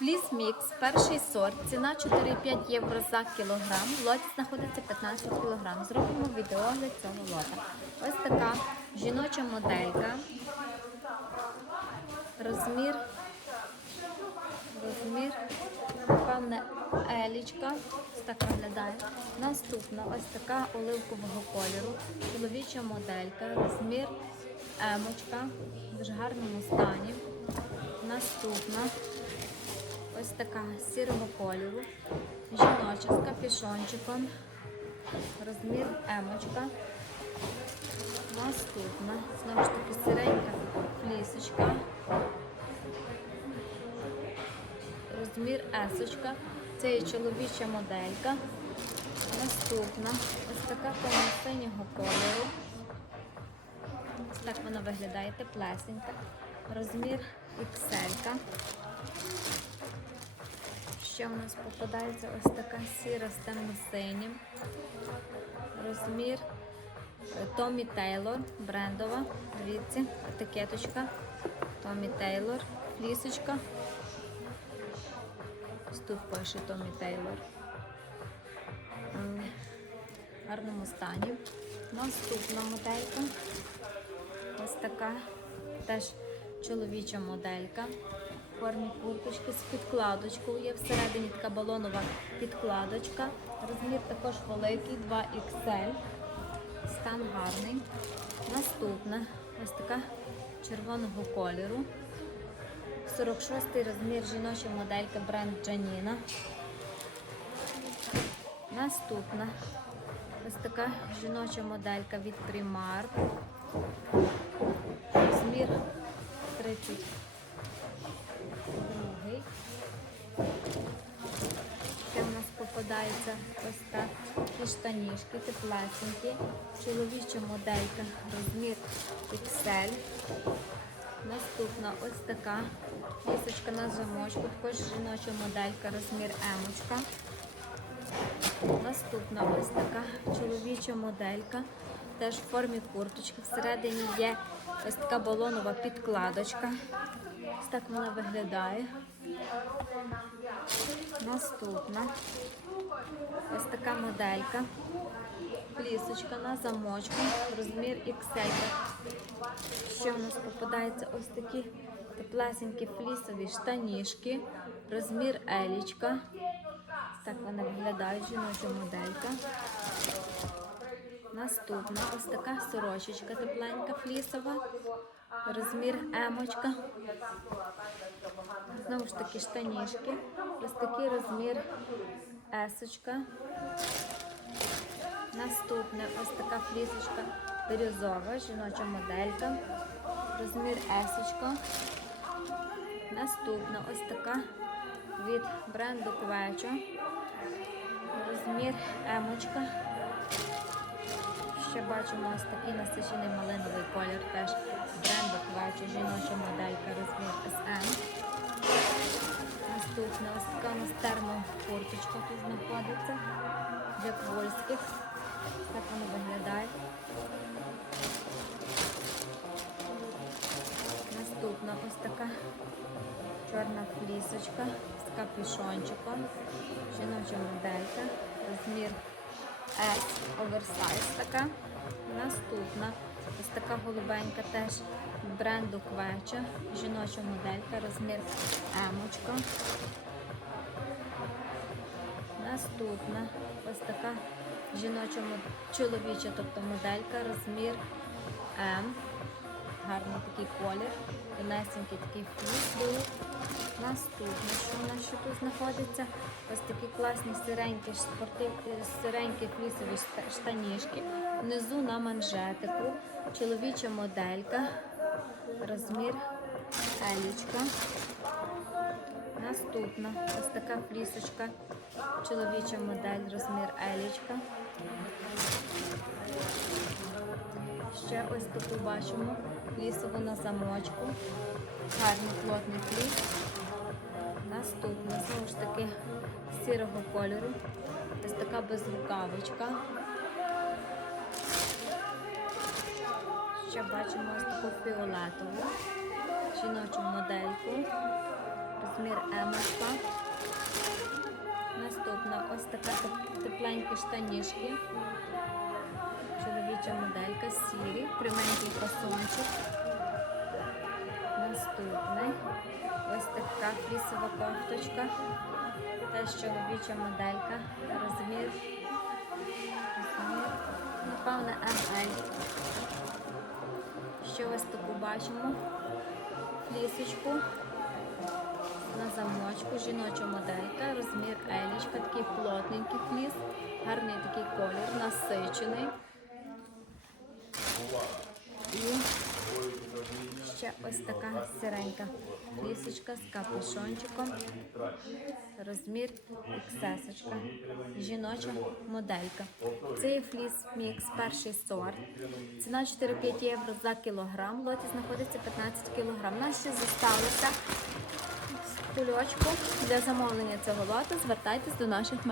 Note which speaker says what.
Speaker 1: Фліс Мікс, перший сорт, ціна 4,5 євро за кілограм. В лоті знаходиться 15 кілограм. Зробимо відеогляд цього лота. Ось така жіноча моделька. Розмір. Розмір, певне, елічка. Ось так виглядає. Наступна ось така оливкового кольору. Чоловіча моделька. Розмір емочка. В дуже гарному стані. Наступна ось така сірого кольору. Жіноча з капюшончиком. Розмір емочка. Наступна. Знову ж таки сиренька флісочка. Розмір есочка. Це є чоловіча моделька. Наступна. Ось така синього кольору. Ось так вона виглядає теплесенька. Розмір XL. Ще у нас попадається ось така сіра з темно-синім. Розмір Томі Тейлор, брендова. Дивіться, етикеточка. Томі Тейлор, флісочка. Ось тут пише Томі Тейлор. В гарному стані. Наступна моделька. Ось така теж чоловіча моделька. В формі курточки з підкладочкою. Є всередині така балонова підкладочка. Розмір також великий, 2XL. Стан гарний. Наступна ось така червоного кольору. 46 розмір жіноча моделька бренд Джаніна. Наступна ось така жіноча моделька від Primark. Розмір 32. Це в нас попадається ось так і штанішки, теплесенькі. Чоловіча моделька, розмір XL. Наступна ось така лісочка на замочку, також жіноча моделька, розмір емочка. Наступна ось така чоловіча моделька, теж в формі курточки. Всередині є ось така балонова підкладочка. Ось так вона виглядає. Наступна ось така моделька. Плісочка на замочку, розмір XL. Ще у нас попадаються ось такі теплесенькі флісові штанішки, розмір елічка. Так вони виглядають, жіноча моделька. Наступна ось така сорочечка тепленька флісова, розмір емочка. Знову ж таки штанішки. Ось такий розмір есочка. Наступне ось така флісочка бірюзова, жіноча моделька. Розмір есочка. Наступна ось така від бренду Квечо. Розмір емочка. Ще бачимо ось такий насичений малиновий колір теж бренду Квечо, жіноча моделька, розмір SM. Наступна ось така у термокурточка тут знаходиться для польських. Так воно виглядає. Наступна ось така чорна флісочка з капюшончиком. Жіноча моделька. Розмір S, оверсайз така. Наступна ось така голубенька теж бренду Квеча. Жіноча моделька, розмір М. Наступна ось така жіноча чоловіча, тобто моделька, розмір М. Гарний такий колір, тонесенький такий фліс був. Наступне, що у нас ще тут знаходиться, ось такі класні сиренькі спортив, е, сиренькі флісові штанішки. Внизу на манжетику, чоловіча моделька, розмір елічка. Наступна ось така флісочка, чоловіча модель, розмір елічка. Ще ось таку бачимо флісову на замочку. Гарний плотний фліс. Наступна, знову ж таки, сірого кольору. Ось така безрукавочка. Ще бачимо ось таку фіолетову жіночу модельку. розмір М. Наступна ось така теп- тепленькі штанішки. Моделька, сірі, пряменький фасончик. Наступний. Ось така флісова кофточка. Теж чоловіча моделька. Розмір. Напевне, ML. Ще ось таку бачимо. Флісочку. На замочку, жіноча моделька, розмір елічка, такий плотненький фліс, гарний такий колір, насичений. І ще ось така сиренька флісочка з капюшончиком. Розмір XS. Жіноча моделька. Це є фліс мікс, перший сорт. Ціна 4-5 євро за кілограм. В лоті знаходиться 15 кілограм. Нас ще зосталося кульочку. Для замовлення цього лоту звертайтесь до наших